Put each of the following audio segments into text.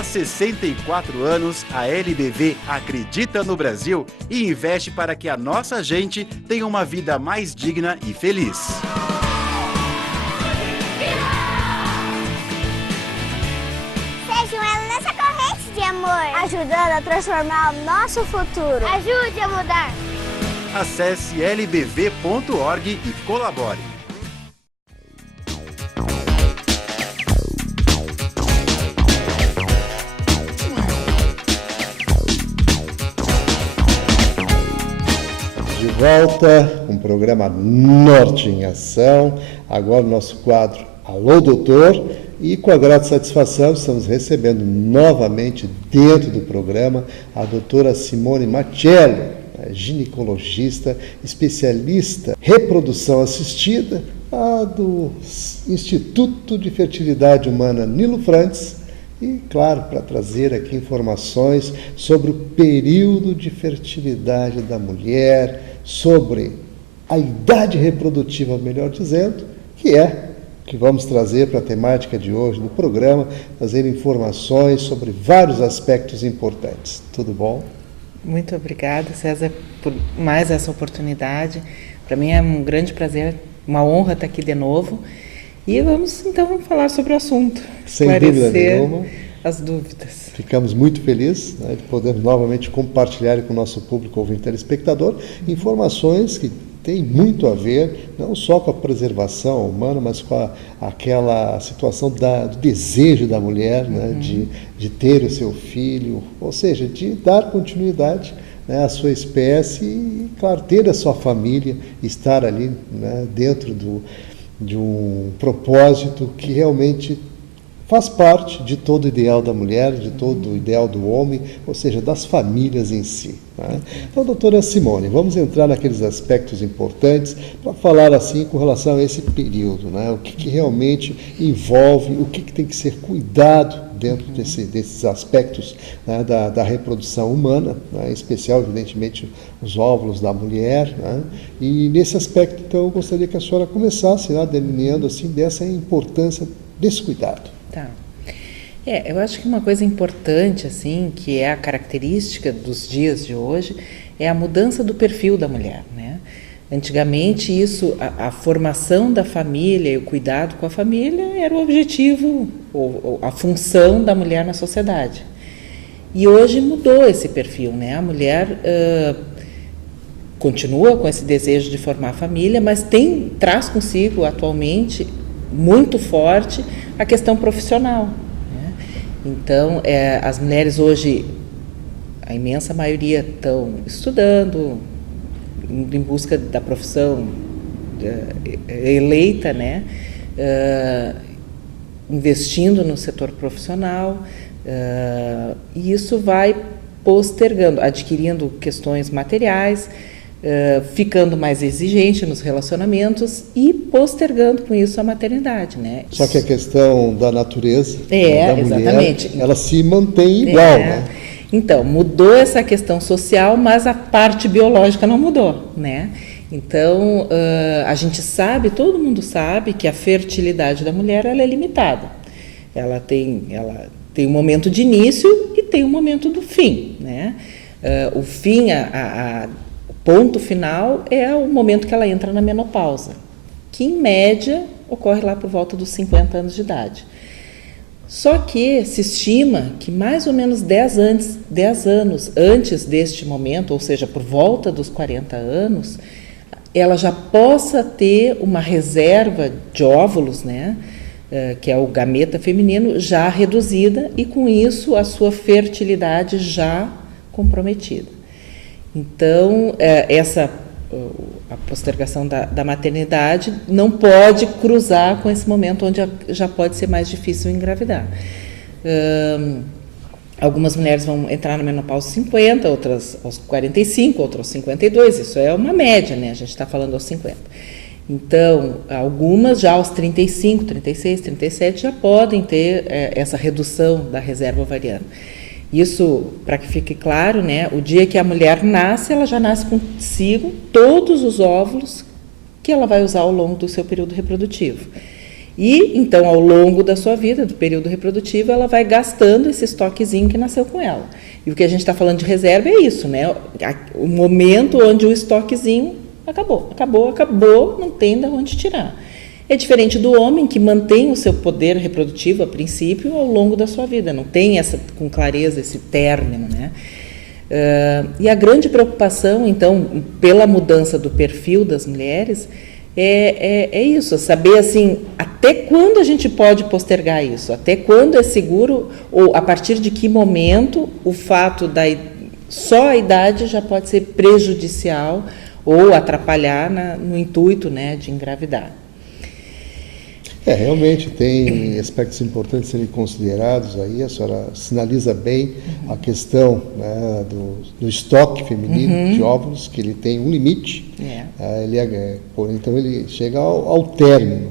Há 64 anos, a LBV acredita no Brasil e investe para que a nossa gente tenha uma vida mais digna e feliz. Seja um elo nessa corrente de amor, ajudando a transformar o nosso futuro. Ajude a mudar. Acesse lbv.org e colabore. De volta com o programa Norte em Ação, agora o nosso quadro Alô Doutor, e com a grata satisfação estamos recebendo novamente dentro do programa a doutora Simone Machello, ginecologista, especialista em reprodução assistida do Instituto de Fertilidade Humana Nilo Frantz, e, claro, para trazer aqui informações sobre o período de fertilidade da mulher, sobre a idade reprodutiva, melhor dizendo, que vamos trazer para a temática de hoje do programa, trazer informações sobre vários aspectos importantes. Tudo bom? Muito obrigada, César, por mais essa oportunidade. Para mim é um grande prazer, uma honra estar aqui de novo. E vamos, então, falar sobre o assunto. Sem dúvida nenhuma. As dúvidas. Ficamos muito felizes, de poder novamente compartilhar com o nosso público ouvinte telespectador informações que têm muito a ver, não só com a preservação humana, mas com aquela situação do desejo da mulher, de ter o seu filho, ou seja, de dar continuidade à sua espécie e, claro, ter a sua família, estar ali dentro de um propósito que realmente faz parte de todo o ideal da mulher, de todo o ideal do homem, ou seja, das famílias em si. Então, doutora Simone, vamos entrar naqueles aspectos importantes para falar assim com relação a esse período, o que realmente envolve, o que tem que ser cuidado dentro desses aspectos da reprodução humana, em especial, evidentemente, os óvulos da mulher. E nesse aspecto, então, eu gostaria que a senhora começasse delineando assim, dessa importância desse cuidado. Tá. Eu acho que uma coisa importante, assim, que é a característica dos dias de hoje, é a mudança do perfil da mulher, Antigamente, a formação da família e o cuidado com a família era o objetivo, ou a função da mulher na sociedade. E hoje mudou esse perfil, A mulher continua com esse desejo de formar família, mas traz consigo, atualmente, muito forte a questão profissional. Então, as mulheres hoje, a imensa maioria, estão estudando, indo em busca da profissão eleita, investindo no setor profissional, e isso vai postergando, adquirindo questões materiais, ficando mais exigente nos relacionamentos e postergando com isso a maternidade, Só que a questão da natureza da exatamente. Mulher, ela se mantém igual, Então, mudou essa questão social, mas a parte biológica não mudou, Então, a gente sabe, todo mundo sabe que a fertilidade da mulher ela é limitada. Ela tem um momento de início e tem um momento do fim, O fim, o ponto final é o momento que ela entra na menopausa, que em média ocorre lá por volta dos 50 anos de idade. Só que se estima que mais ou menos 10 anos antes deste momento, ou seja, por volta dos 40 anos, ela já possa ter uma reserva de óvulos, que é o gameta feminino, já reduzida e com isso a sua fertilidade já comprometida. Então, a postergação da maternidade não pode cruzar com esse momento onde já pode ser mais difícil engravidar. Algumas mulheres vão entrar na menopausa aos 50, outras aos 45, outras aos 52, isso é uma média, a gente está falando aos 50. Então, algumas já aos 35, 36, 37 já podem ter essa redução da reserva ovariana. Isso, para que fique claro, o dia que a mulher nasce, ela já nasce consigo todos os óvulos que ela vai usar ao longo do seu período reprodutivo. E, então, ao longo da sua vida, do período reprodutivo, ela vai gastando esse estoquezinho que nasceu com ela. E o que a gente está falando de reserva é isso, né? O momento onde o estoquezinho acabou, não tem de onde tirar. É diferente do homem, que mantém o seu poder reprodutivo, a princípio, ao longo da sua vida. Não tem com clareza esse término, né? E a grande preocupação, então, pela mudança do perfil das mulheres, é isso, saber assim, até quando a gente pode postergar isso, até quando é seguro, ou a partir de que momento o fato só a idade já pode ser prejudicial ou atrapalhar no intuito, né, de engravidar. Realmente tem aspectos importantes a serem considerados aí. A senhora sinaliza bem a questão, né, do estoque feminino de óvulos, que ele tem um limite. Então ele chega ao término.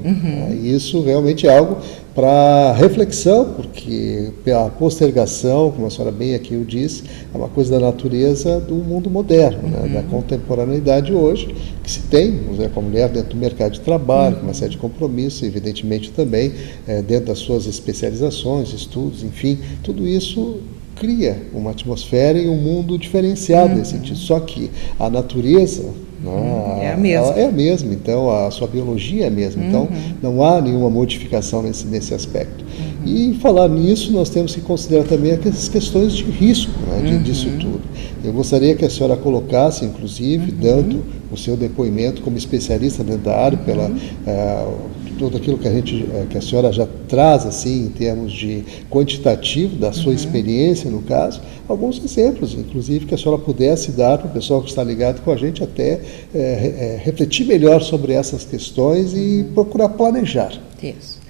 E isso realmente é algo para reflexão, porque a postergação, como a senhora bem aqui o disse, é uma coisa da natureza do mundo moderno, né, da contemporaneidade hoje, que se tem, com a mulher dentro do mercado de trabalho, com uma série de compromissos, evidentemente também dentro das suas especializações, estudos, enfim, tudo isso cria uma atmosfera e um mundo diferenciado nesse sentido. Só que a natureza é a mesma. Ela é a mesma, então a sua biologia é a mesma, então não há nenhuma modificação nesse aspecto. E falar nisso, nós temos que considerar também as questões de risco, né, disso tudo. Eu gostaria que a senhora colocasse, inclusive, dando o seu depoimento como especialista dentro da área, pela tudo aquilo que a senhora já traz assim em termos de quantitativo da sua experiência no caso, alguns exemplos, inclusive, que a senhora pudesse dar para o pessoal que está ligado com a gente, até refletir melhor sobre essas questões e procurar planejar. Isso.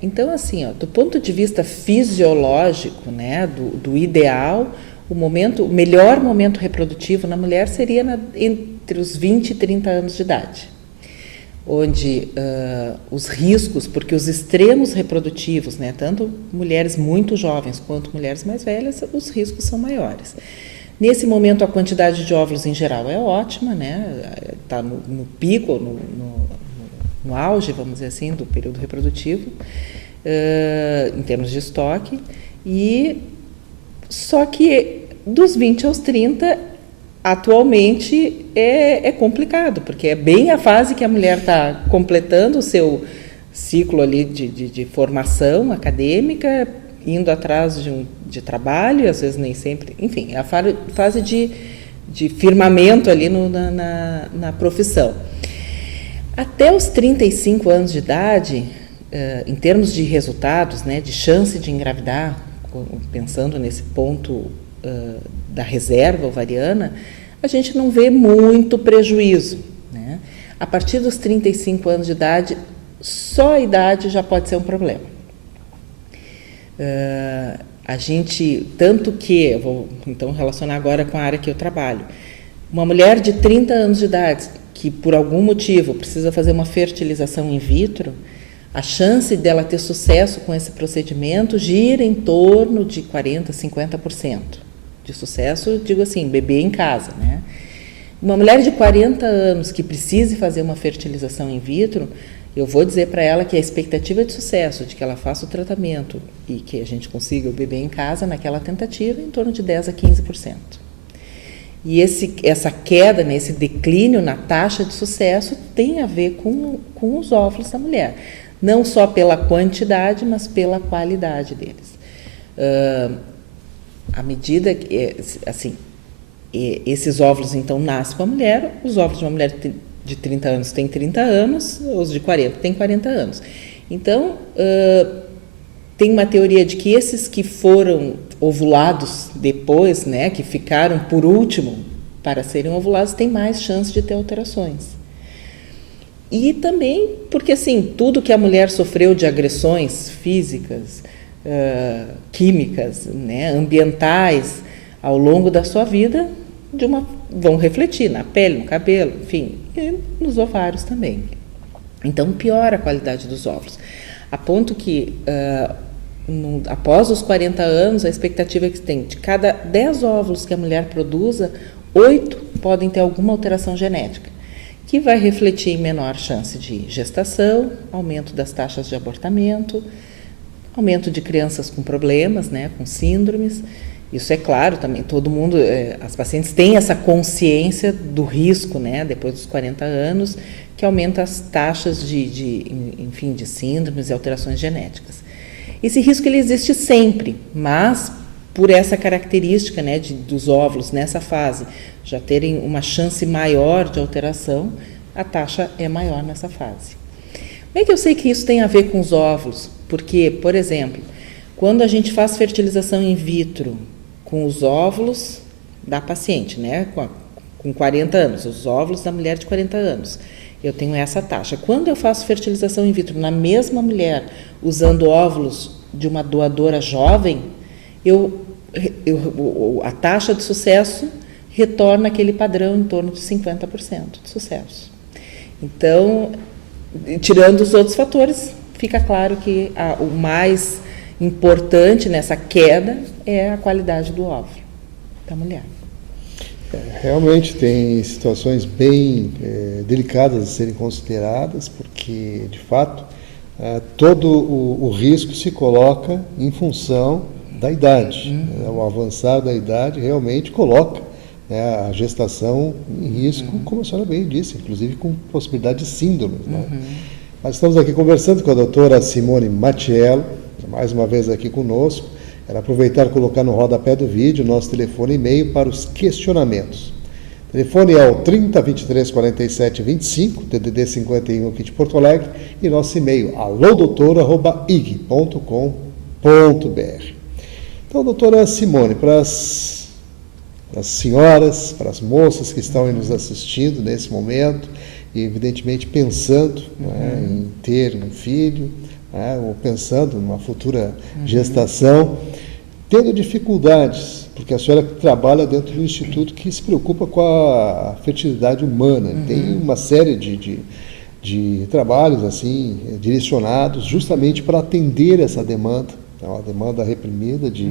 Então, assim, do ponto de vista fisiológico, né, do ideal, o melhor momento reprodutivo na mulher seria entre os 20 e 30 anos de idade, onde os riscos, porque os extremos reprodutivos, né, tanto mulheres muito jovens quanto mulheres mais velhas, os riscos são maiores. Nesse momento, a quantidade de óvulos em geral é ótima, né, está no pico, no auge, vamos dizer assim, do período reprodutivo, em termos de estoque, só que dos 20 aos 30, atualmente é complicado, porque é bem a fase que a mulher está completando o seu ciclo ali de formação acadêmica, indo atrás de trabalho, às vezes nem sempre, enfim, é a fase de firmamento ali na profissão. Até os 35 anos de idade, em termos de resultados, né, de chance de engravidar, pensando nesse ponto da reserva ovariana, a gente não vê muito prejuízo, né? A partir dos 35 anos de idade, só a idade já pode ser um problema. Tanto que, eu vou então relacionar agora com a área que eu trabalho, uma mulher de 30 anos de idade, que por algum motivo precisa fazer uma fertilização in vitro, a chance dela ter sucesso com esse procedimento gira em torno de 40%, 50%. De sucesso, digo assim, bebê em casa, né? Uma mulher de 40 anos que precise fazer uma fertilização in vitro, eu vou dizer para ela que a expectativa de sucesso de que ela faça o tratamento e que a gente consiga o bebê em casa naquela tentativa é em torno de 10% a 15%. E essa queda, né, esse declínio na taxa de sucesso tem a ver com os óvulos da mulher. Não só pela quantidade, mas pela qualidade deles. À medida que, assim, esses óvulos, então, nascem com a mulher, os óvulos de uma mulher de 30 anos têm 30 anos, os de 40 têm 40 anos. Então, tem uma teoria de que esses que foram ovulados depois, né, que ficaram por último para serem ovulados, têm mais chance de ter alterações. E também porque, assim, tudo que a mulher sofreu de agressões físicas, químicas, né, ambientais, ao longo da sua vida, vão refletir na pele, no cabelo, enfim, e nos ovários também. Então, piora a qualidade dos óvulos. A ponto que, após os 40 anos, a expectativa é que tem de cada 10 óvulos que a mulher produza, 8 podem ter alguma alteração genética, que vai refletir em menor chance de gestação, aumento das taxas de abortamento, aumento de crianças com problemas, né, com síndromes. Isso é claro também, todo mundo, as pacientes têm essa consciência do risco, né, depois dos 40 anos, que aumenta as taxas de síndromes e alterações genéticas. Esse risco ele existe sempre, mas por essa característica, né, dos óvulos nessa fase já terem uma chance maior de alteração, a taxa é maior nessa fase. Como é que eu sei que isso tem a ver com os óvulos? Porque, por exemplo, quando a gente faz fertilização in vitro com os óvulos da paciente, né, com 40 anos, os óvulos da mulher de 40 anos, eu tenho essa taxa. Quando eu faço fertilização in vitro na mesma mulher, usando óvulos de uma doadora jovem, a taxa de sucesso retorna aquele padrão em torno de 50% de sucesso. Então, tirando os outros fatores, fica claro que o mais importante nessa queda é a qualidade do óvulo da mulher. Realmente tem situações bem delicadas a serem consideradas, porque, de fato, todo o risco se coloca em função da idade. O avançar da idade realmente coloca a gestação em risco, como a senhora bem disse, inclusive com possibilidade de síndromes. Né? Nós estamos aqui conversando com a doutora Simone Mattiello, mais uma vez aqui conosco. Era aproveitar e colocar no rodapé do vídeo nosso telefone e e-mail para os questionamentos. O telefone é o 30 23 47 25, DDD 51 aqui de Porto Alegre, e nosso e-mail alodoutora@ig.com.br. Então, doutora Simone, para as senhoras, para as moças que estão aí nos assistindo nesse momento, e evidentemente pensando em ter um filho, ou pensando numa futura gestação, tendo dificuldades, porque a senhora trabalha dentro do instituto que se preocupa com a fertilidade humana, tem uma série de trabalhos assim direcionados justamente para atender essa demanda. É uma demanda reprimida de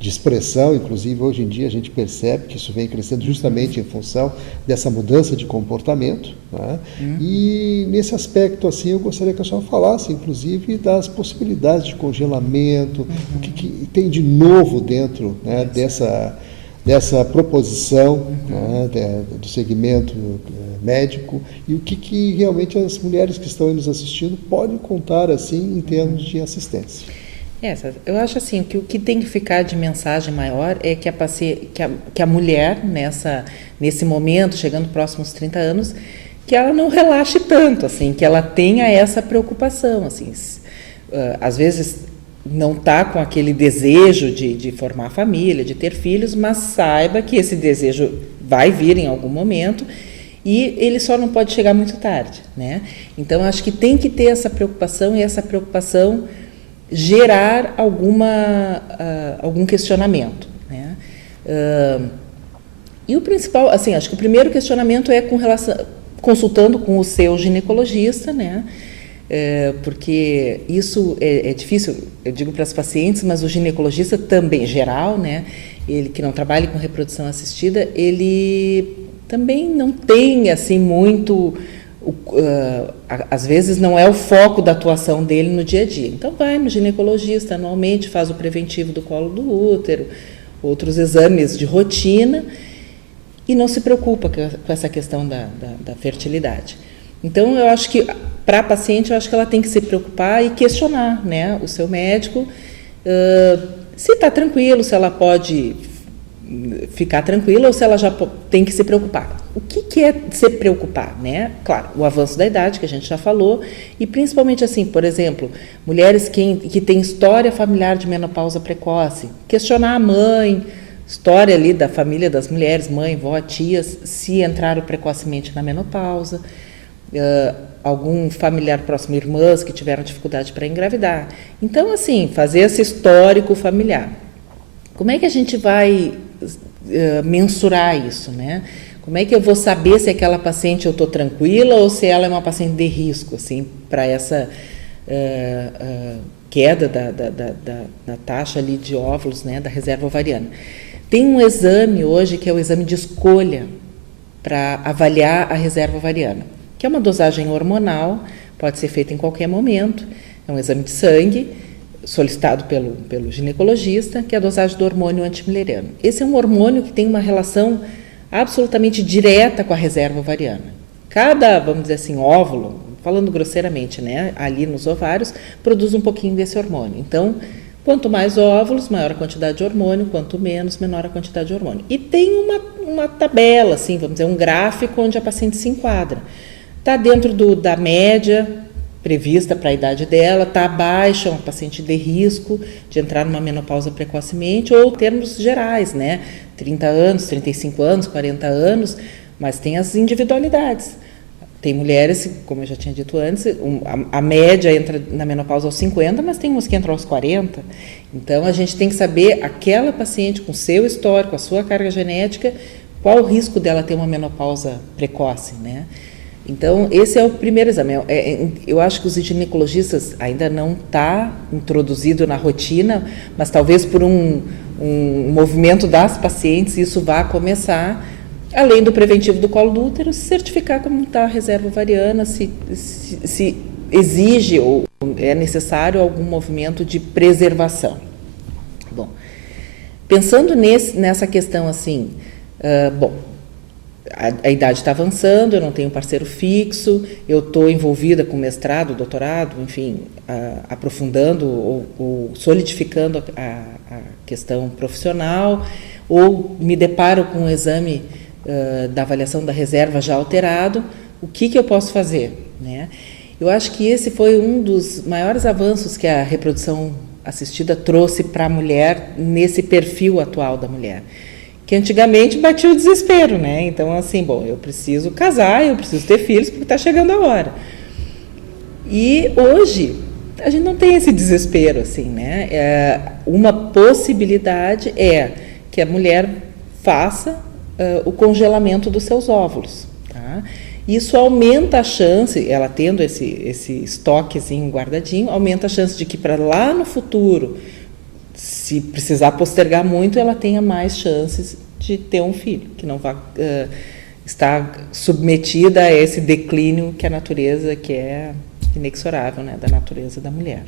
expressão, inclusive hoje em dia a gente percebe que isso vem crescendo justamente em função dessa mudança de comportamento. Né? E nesse aspecto, assim, eu gostaria que a senhora falasse, inclusive, das possibilidades de congelamento, o que tem de novo dentro, né, dessa proposição do segmento médico, e o que realmente as mulheres que estão aí nos assistindo podem contar assim em termos de assistência. Eu acho assim, que o que tem que ficar de mensagem maior é que a mulher, nesse momento, chegando próximos 30 anos, que ela não relaxe tanto, assim, que ela tenha essa preocupação. Assim, às vezes não está com aquele desejo de formar família, de ter filhos, mas saiba que esse desejo vai vir em algum momento e ele só não pode chegar muito tarde, né? Então, acho que tem que ter essa preocupação, e essa preocupação gerar algum questionamento, né? E o principal, assim, acho que o primeiro questionamento é com relação, consultando com o seu ginecologista, né? Porque isso é difícil, eu digo para as pacientes, mas o ginecologista também, geral, né? Ele que não trabalha com reprodução assistida, ele também não tem, assim, muito... às vezes não é o foco da atuação dele no dia a dia. Então vai no ginecologista anualmente, faz o preventivo do colo do útero, outros exames de rotina, e não se preocupa com essa questão da fertilidade. Então eu acho que para a paciente, eu acho que ela tem que se preocupar e questionar, né, o seu médico, se está tranquilo, se ela pode ficar tranquila ou se ela já tem que se preocupar. O que é se preocupar, né? Claro, o avanço da idade, que a gente já falou, e principalmente assim, por exemplo, mulheres que têm história familiar de menopausa precoce, questionar a mãe, história ali da família das mulheres, mãe, vó, tias, se entraram precocemente na menopausa, algum familiar próximo, irmãs que tiveram dificuldade para engravidar. Então, assim, fazer esse histórico familiar. Como é que a gente vai mensurar isso, né? Como é que eu vou saber se aquela paciente eu estou tranquila ou se ela é uma paciente de risco, assim, para essa queda da taxa ali de óvulos, né, da reserva ovariana? Tem um exame hoje que é o exame de escolha para avaliar a reserva ovariana, que é uma dosagem hormonal, pode ser feita em qualquer momento, é um exame de sangue, solicitado pelo ginecologista, que é a dosagem do hormônio antimileriano. Esse é um hormônio que tem uma relação absolutamente direta com a reserva ovariana. Cada, vamos dizer assim, óvulo, falando grosseiramente, né, ali nos ovários, produz um pouquinho desse hormônio. Então, quanto mais óvulos, maior a quantidade de hormônio, quanto menos, menor a quantidade de hormônio. E tem uma tabela, assim, vamos dizer, um gráfico onde a paciente se enquadra. Está dentro da média prevista para a idade dela, está abaixo, é uma paciente de risco de entrar numa menopausa precocemente, ou termos gerais, né? 30 anos, 35 anos, 40 anos, mas tem as individualidades. Tem mulheres, como eu já tinha dito antes, a média entra na menopausa aos 50, mas tem umas que entram aos 40. Então, a gente tem que saber, aquela paciente com seu histórico, a sua carga genética, qual o risco dela ter uma menopausa precoce, né? Então, esse é o primeiro exame. Eu acho que os ginecologistas ainda não está introduzido na rotina, mas talvez por um movimento das pacientes isso vá começar, além do preventivo do colo do útero, certificar como está a reserva ovariana, se exige ou é necessário algum movimento de preservação. Bom, pensando nessa questão assim, a idade está avançando, eu não tenho parceiro fixo, eu estou envolvida com mestrado, doutorado, enfim, aprofundando ou solidificando a questão profissional, ou me deparo com um exame da avaliação da reserva já alterado, o que eu posso fazer, né? Eu acho que esse foi um dos maiores avanços que a reprodução assistida trouxe para a mulher nesse perfil atual da mulher, que antigamente batia o desespero, né? Então, assim, eu preciso casar, eu preciso ter filhos, porque está chegando a hora. E hoje, a gente não tem esse desespero, assim, né? Uma possibilidade é que a mulher faça o congelamento dos seus óvulos, tá? Isso aumenta a chance, ela tendo esse estoquezinho guardadinho, aumenta a chance de que para lá no futuro, se precisar postergar muito, ela tenha mais chances de ter um filho, que não vá estar submetida a esse declínio que a natureza, que é inexorável, né, da natureza da mulher.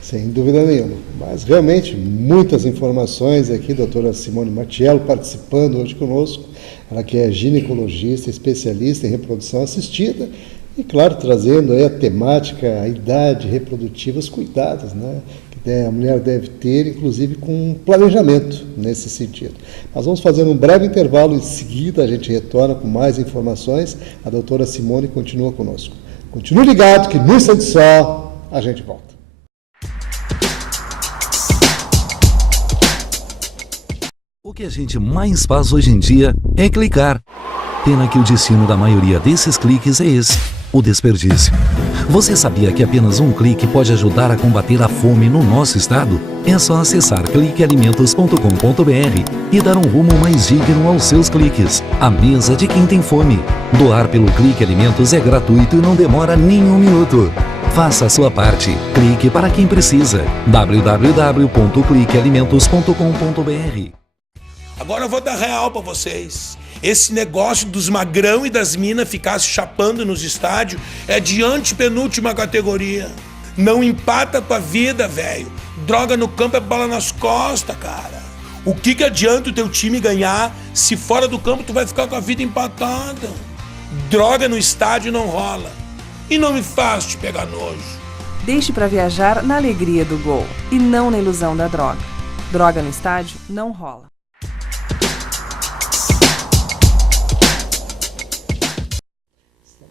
Sem dúvida nenhuma. Mas, realmente, muitas informações aqui, doutora Simone Mattiello participando hoje conosco, ela que é ginecologista, especialista em reprodução assistida, e, claro, trazendo aí a temática, a idade reprodutiva, os cuidados, né, que a mulher deve ter, inclusive com um planejamento nesse sentido. Nós vamos fazer um breve intervalo, em seguida a gente retorna com mais informações. A doutora Simone continua conosco. Continue ligado que no instante só a gente volta. O que a gente mais faz hoje em dia é clicar. Pena que o destino da maioria desses cliques é esse, o desperdício. Você sabia que apenas um clique pode ajudar a combater a fome no nosso estado? É só acessar cliquealimentos.com.br e dar um rumo mais digno aos seus cliques. A mesa de quem tem fome. Doar pelo Clique Alimentos é gratuito e não demora nem um minuto. Faça a sua parte. Clique para quem precisa. www.cliquealimentos.com.br. Agora eu vou dar real pra vocês. Esse negócio dos magrão e das minas ficar se chapando nos estádios é de antepenúltima categoria. Não empata a tua vida, velho. Droga no campo é bola nas costas, cara. O que adianta o teu time ganhar se fora do campo tu vai ficar com a vida empatada? Droga no estádio não rola. E não me faz te pegar nojo. Deixe pra viajar na alegria do gol e não na ilusão da droga. Droga no estádio não rola.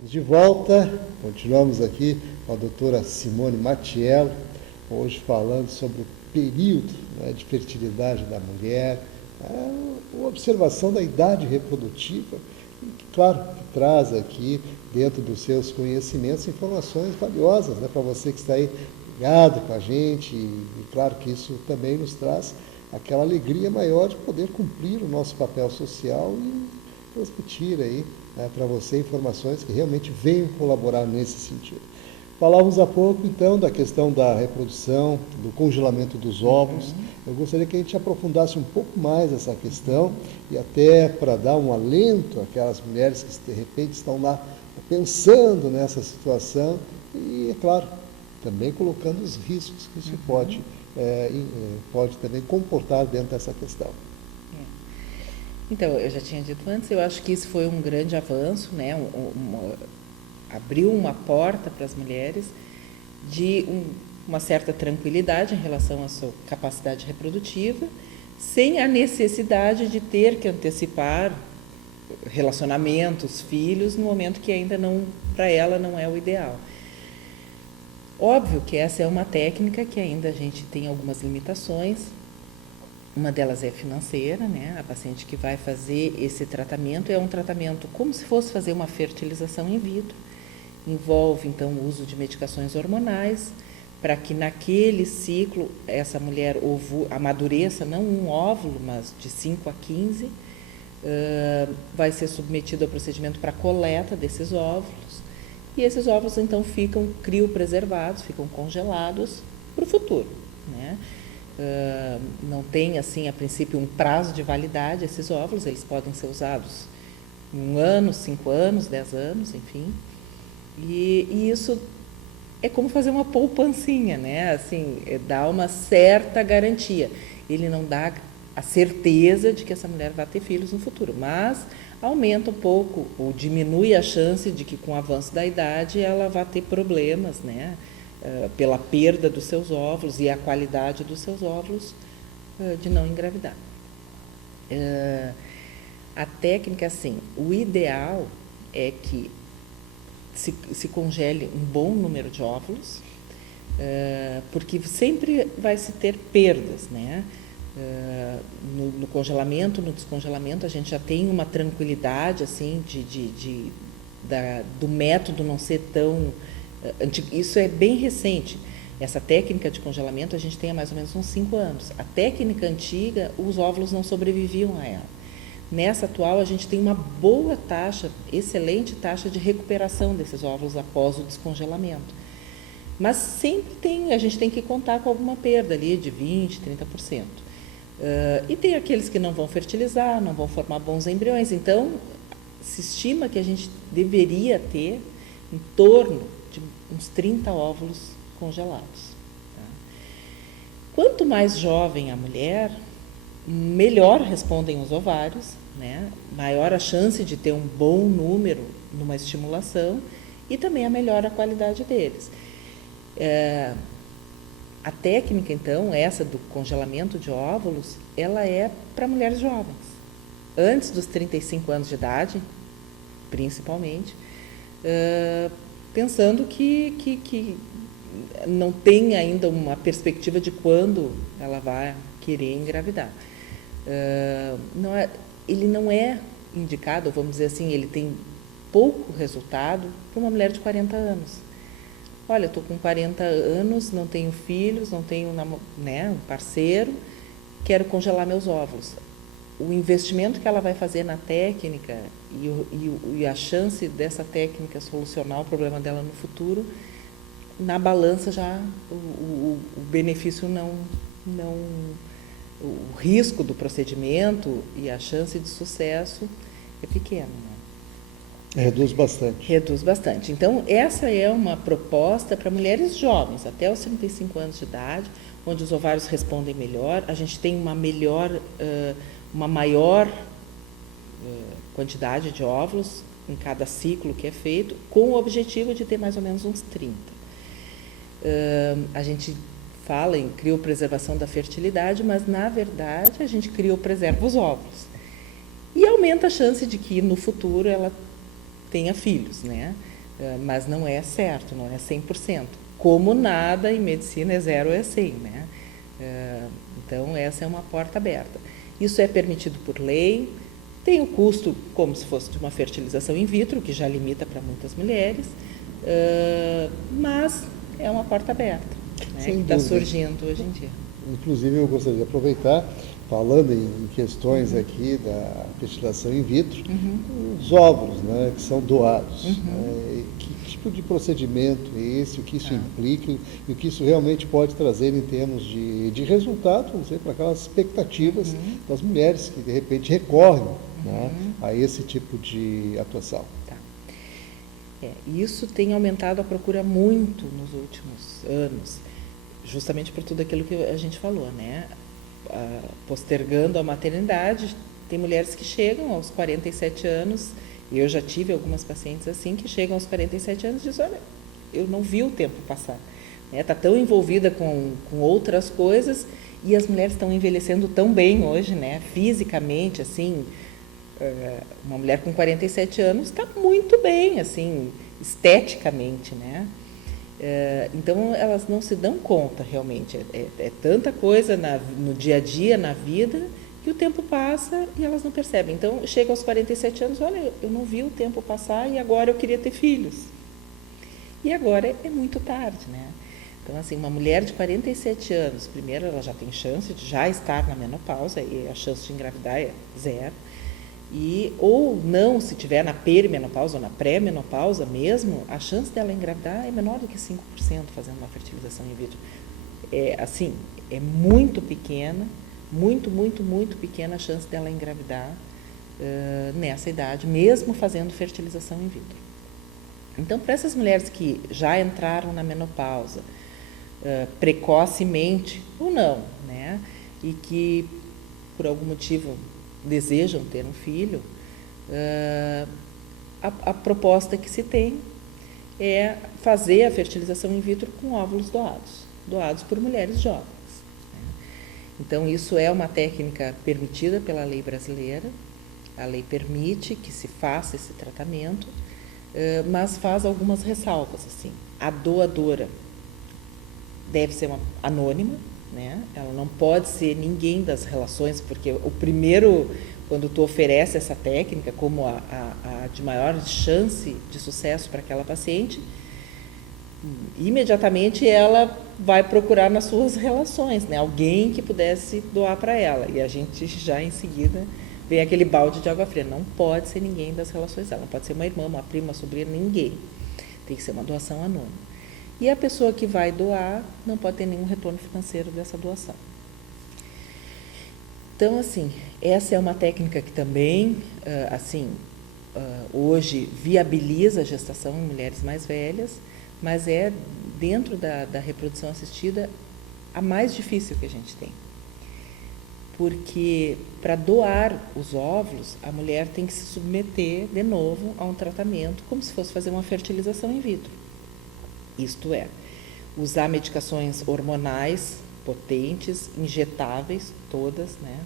De volta, continuamos aqui com a doutora Simone Mattiello, hoje falando sobre o período, né, de fertilidade da mulher, a observação da idade reprodutiva, e, claro, que traz aqui, dentro dos seus conhecimentos, informações valiosas, né, para você que está aí ligado com a gente, e claro que isso também nos traz aquela alegria maior de poder cumprir o nosso papel social e transmitir aí, né, para você informações que realmente venham colaborar nesse sentido. Falávamos há pouco, então, da questão da reprodução, do congelamento dos ovos. Eu gostaria que a gente aprofundasse um pouco mais essa questão e até para dar um alento àquelas mulheres que, de repente, estão lá pensando nessa situação e, é claro, também colocando os riscos que isso pode também comportar dentro dessa questão. Então, eu já tinha dito antes, eu acho que isso foi um grande avanço, né? Abriu uma porta para as mulheres de uma certa tranquilidade em relação à sua capacidade reprodutiva, sem a necessidade de ter que antecipar relacionamentos, filhos, no momento que ainda não, para ela, não é o ideal. Óbvio que essa é uma técnica que ainda a gente tem algumas limitações. Uma delas é financeira, né? A paciente que vai fazer esse tratamento é um tratamento como se fosse fazer uma fertilização in vitro. Envolve, então, o uso de medicações hormonais, para que naquele ciclo essa mulher amadureça, não um óvulo, mas de 5 a 15, vai ser submetido ao procedimento para coleta desses óvulos, e esses óvulos, então, ficam criopreservados, ficam congelados para o futuro, né? Não tem, assim, a princípio, um prazo de validade esses óvulos, eles podem ser usados 1 ano, 5 anos, 10 anos, enfim. E isso é como fazer uma poupancinha, né? Assim, dá uma certa garantia. Ele não dá a certeza de que essa mulher vai ter filhos no futuro, mas aumenta um pouco ou diminui a chance de que, com o avanço da idade, ela vá ter problemas, né? Pela perda dos seus óvulos e a qualidade dos seus óvulos, de não engravidar. A técnica, assim, o ideal é que se congele um bom número de óvulos, porque sempre vai se ter perdas, né? No congelamento, no descongelamento, a gente já tem uma tranquilidade, assim, do método não ser tão antigo. Isso é bem recente. Essa técnica de congelamento a gente tem há mais ou menos uns 5 anos. A técnica antiga, os óvulos não sobreviviam a ela. Nessa atual, a gente tem uma boa taxa, excelente taxa de recuperação desses óvulos após o descongelamento. Mas sempre a gente tem que contar com alguma perda ali de 20%, 30%. E tem aqueles que não vão fertilizar, não vão formar bons embriões. Então, se estima que a gente deveria ter em torno de uns 30 óvulos congelados. Tá? Quanto mais jovem a mulher, melhor respondem os ovários, né? Maior a chance de ter um bom número numa estimulação e também a melhor a qualidade deles. A técnica, então, essa do congelamento de óvulos, ela é para mulheres jovens, antes dos 35 anos de idade, principalmente, pensando que não tem ainda uma perspectiva de quando ela vai querer engravidar. Ele não é indicado, vamos dizer assim, ele tem pouco resultado para uma mulher de 40 anos. Olha, estou com 40 anos, não tenho filhos, não tenho um parceiro, quero congelar meus óvulos. O investimento que ela vai fazer na técnica e a chance dessa técnica solucionar o problema dela no futuro, na balança já o benefício o risco do procedimento e a chance de sucesso é pequeno, né? Reduz bastante. Reduz bastante. Então, essa é uma proposta para mulheres jovens, até os 35 anos de idade, onde os ovários respondem melhor, a gente tem uma maior quantidade de óvulos em cada ciclo que é feito, com o objetivo de ter mais ou menos uns 30. A gente fala em criopreservação da fertilidade, mas, na verdade, a gente criopreserva os óvulos. E aumenta a chance de que, no futuro, ela tenha filhos, né? Mas não é certo, não é 100%. Como nada em medicina é 0 ou é 100, né? Então, essa é uma porta aberta. Isso é permitido por lei, tem o custo como se fosse de uma fertilização in vitro, que já limita para muitas mulheres, mas é uma porta aberta, né, que está surgindo hoje em dia. Inclusive, eu gostaria de aproveitar, falando em questões aqui da fertilização in vitro, os óvulos, né, que são doados. Né, que tipo de procedimento é esse, o que isso implica e o que isso realmente pode trazer em termos de resultado, vamos dizer, para aquelas expectativas das mulheres que, de repente, recorrem, né, a esse tipo de atuação. Tá. Isso tem aumentado a procura muito nos últimos anos, justamente por tudo aquilo que a gente falou, né? Postergando a maternidade, tem mulheres que chegam aos 47 anos, e eu já tive algumas pacientes assim, que chegam aos 47 anos e dizem, olha, eu não vi o tempo passar. Está tão envolvida com outras coisas, e as mulheres estão envelhecendo tão bem hoje, né? Fisicamente, assim, uma mulher com 47 anos está muito bem, assim, esteticamente, né? Então, elas não se dão conta, realmente. É tanta coisa no dia a dia, na vida, que o tempo passa e elas não percebem. Então, chega aos 47 anos, olha, eu não vi o tempo passar e agora eu queria ter filhos. E agora é muito tarde, né? Então, assim, uma mulher de 47 anos, primeiro, ela já tem chance de já estar na menopausa, e a chance de engravidar é 0. Ou não, se tiver na perimenopausa ou na pré-menopausa mesmo, a chance dela engravidar é menor do que 5% fazendo uma fertilização in vitro. Assim, é muito pequena, muito pequena a chance dela engravidar nessa idade, mesmo fazendo fertilização in vitro. Então, para essas mulheres que já entraram na menopausa, precocemente ou não, né, e que por algum motivo desejam ter um filho, a proposta que se tem é fazer a fertilização in vitro com óvulos doados por mulheres jovens. Então, isso é uma técnica permitida pela lei brasileira, a lei permite que se faça esse tratamento, mas faz algumas ressalvas, assim. A doadora deve ser anônima, né? Ela não pode ser ninguém das relações, porque o primeiro, quando tu oferece essa técnica como a de maior chance de sucesso para aquela paciente, imediatamente ela vai procurar nas suas relações, né? Alguém que pudesse doar para ela, e a gente já em seguida vem aquele balde de água fria. Não pode ser ninguém das relações dela, não pode ser uma irmã, uma prima, uma sobrinha, ninguém. Tem que ser uma doação anônima. E a pessoa que vai doar não pode ter nenhum retorno financeiro dessa doação. Então, assim, essa é uma técnica que também, hoje viabiliza a gestação em mulheres mais velhas, mas é, dentro da reprodução assistida, a mais difícil que a gente tem. Porque, para doar os óvulos, a mulher tem que se submeter, de novo, a um tratamento, como se fosse fazer uma fertilização in vitro. Isto é, usar medicações hormonais potentes, injetáveis, todas, né,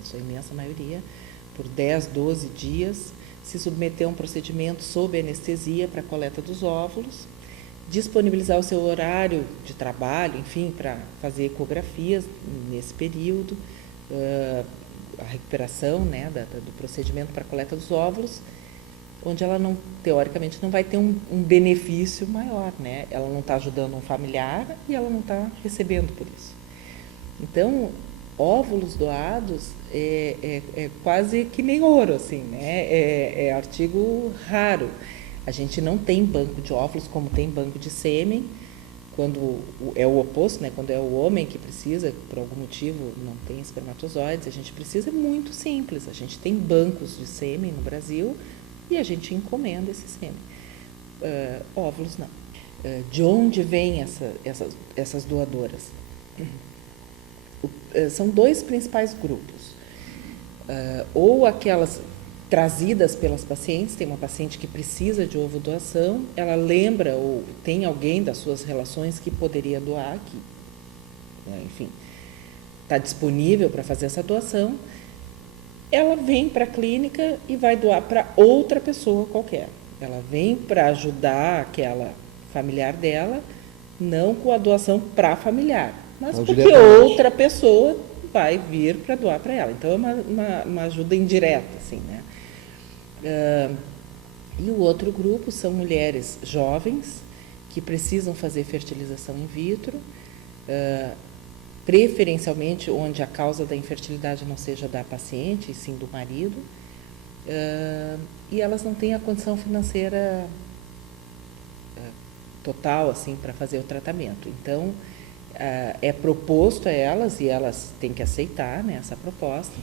a sua imensa maioria, por 10, 12 dias, se submeter a um procedimento sob anestesia para a coleta dos óvulos, disponibilizar o seu horário de trabalho, enfim, para fazer ecografias nesse período, a recuperação, né, do procedimento para a coleta dos óvulos, onde ela não, teoricamente, não vai ter um benefício maior, né? Ela não está ajudando um familiar e ela não está recebendo por isso. Então, óvulos doados é quase que nem ouro, assim, né? É artigo raro. A gente não tem banco de óvulos como tem banco de sêmen, quando é o oposto, né? Quando é o homem que precisa, por algum motivo, não tem espermatozoides, a gente precisa, é muito simples. A gente tem bancos de sêmen no Brasil, e a gente encomenda esse sêmen. Óvulos não. De onde vêm essas doadoras? São dois principais grupos. Ou aquelas trazidas pelas pacientes, tem uma paciente que precisa de ovo doação, ela lembra ou tem alguém das suas relações que poderia doar, que, enfim, está disponível para fazer essa doação. Ela vem para a clínica e vai doar para outra pessoa qualquer. Ela vem para ajudar aquela familiar dela, não com a doação para familiar, mas porque outra pessoa vai vir para doar para ela. Então, é uma ajuda indireta, assim, né? E o outro grupo são mulheres jovens que precisam fazer fertilização in vitro, preferencialmente onde a causa da infertilidade não seja da paciente, e sim do marido, e elas não têm a condição financeira total assim para fazer o tratamento. Então, é proposto a elas, e elas têm que aceitar, né, essa proposta,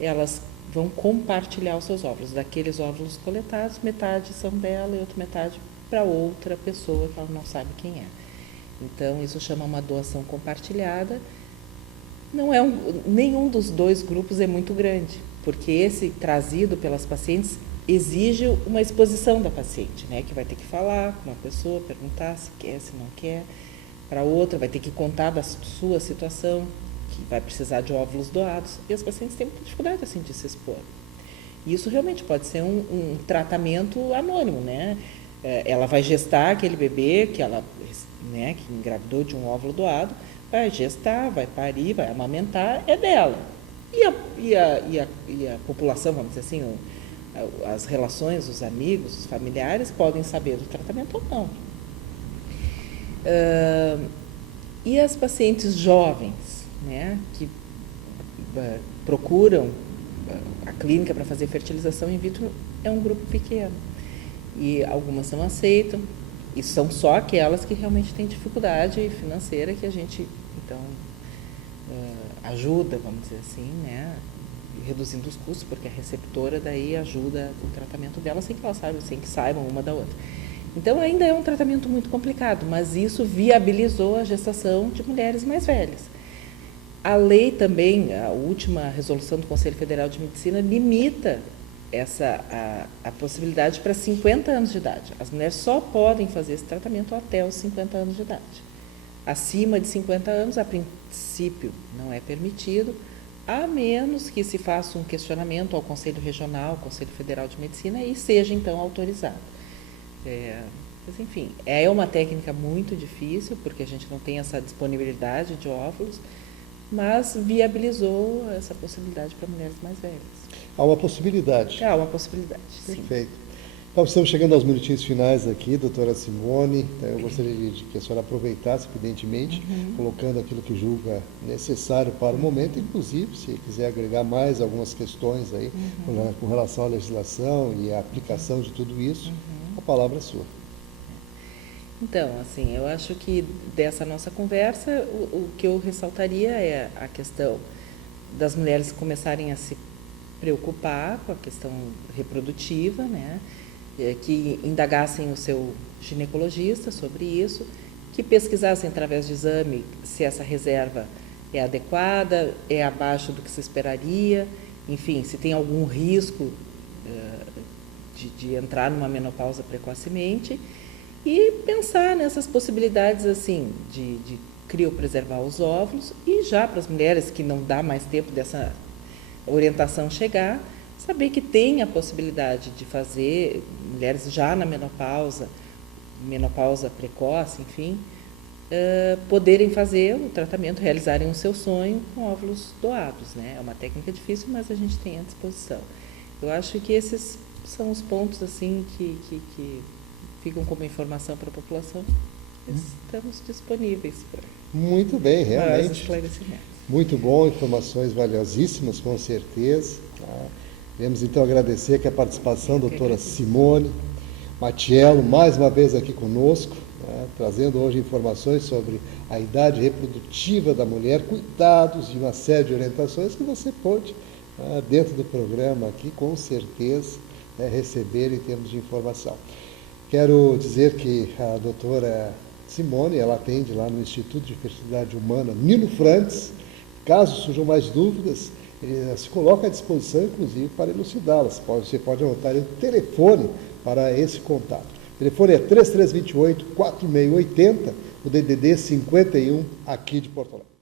elas vão compartilhar os seus óvulos. Daqueles óvulos coletados, metade são dela e outra metade para outra pessoa que ela não sabe quem é. Então, isso chama uma doação compartilhada. Não é nenhum dos dois grupos é muito grande, porque esse trazido pelas pacientes exige uma exposição da paciente, né, que vai ter que falar com uma pessoa, perguntar se quer, se não quer, para outra vai ter que contar da sua situação, que vai precisar de óvulos doados, e as pacientes têm muita dificuldade assim de se expor. E isso realmente pode ser um tratamento anônimo, né? Ela vai gestar aquele bebê que ela, né, que engravidou de um óvulo doado, vai gestar, vai parir, vai amamentar, é dela. E a população, vamos dizer assim, as relações, os amigos, os familiares podem saber do tratamento ou não. E as pacientes jovens, né, que procuram a clínica para fazer fertilização in vitro, é um grupo pequeno. E algumas não aceitam, e são só aquelas que realmente têm dificuldade financeira que a gente, então, ajuda, vamos dizer assim, né, reduzindo os custos, porque a receptora daí ajuda o tratamento dela sem que elas saibam, sem que saibam uma da outra. Então, ainda é um tratamento muito complicado, mas isso viabilizou a gestação de mulheres mais velhas. A lei também, a última resolução do Conselho Federal de Medicina, limita a possibilidade para 50 anos de idade. As mulheres só podem fazer esse tratamento até os 50 anos de idade. Acima de 50 anos, a princípio, não é permitido, a menos que se faça um questionamento ao Conselho Regional, ao Conselho Federal de Medicina, e seja, então, autorizado. Mas, enfim, é uma técnica muito difícil, porque a gente não tem essa disponibilidade de óvulos, mas viabilizou essa possibilidade para mulheres mais velhas. Há uma possibilidade. Há uma possibilidade, sim. Perfeito. Então, estamos chegando aos minutinhos finais aqui, doutora Simone. Então, eu gostaria de que a senhora aproveitasse, evidentemente, colocando aquilo que julga necessário para o momento, inclusive, se quiser agregar mais algumas questões aí com relação à legislação e à aplicação de tudo isso, a palavra é sua. Então, assim, eu acho que dessa nossa conversa, o que eu ressaltaria é a questão das mulheres começarem a se preocupar com a questão reprodutiva, né? Que indagassem o seu ginecologista sobre isso, que pesquisassem através de exame se essa reserva é adequada, é abaixo do que se esperaria, enfim, se tem algum risco de entrar numa menopausa precocemente, e pensar nessas possibilidades assim de criopreservar os óvulos, e já para as mulheres que não dá mais tempo dessa orientação chegar, saber que tem a possibilidade de fazer, mulheres já na menopausa precoce, enfim, poderem fazer o tratamento, realizarem o seu sonho com óvulos doados, né? É uma técnica difícil, mas a gente tem à disposição. Eu acho que esses são os pontos assim que ficam como informação para a população. Estamos disponíveis para muito bem, realmente. Esclarecimentos. Muito bom, informações valiosíssimas, com certeza. Tá? Queremos então agradecer aqui a participação da doutora Simone Mattiello, mais uma vez aqui conosco, né, trazendo hoje informações sobre a idade reprodutiva da mulher, cuidados e uma série de orientações que você pode, dentro do programa aqui, com certeza, receber em termos de informação. Quero dizer que a doutora Simone, ela atende lá no Instituto de Fertilidade Humana Nilo Frantes. Caso surjam mais dúvidas, ele se coloca à disposição, inclusive, para elucidá-las. Você pode anotar o telefone para esse contato. O telefone é 3328-4680, o DDD 51, aqui de Porto Alegre.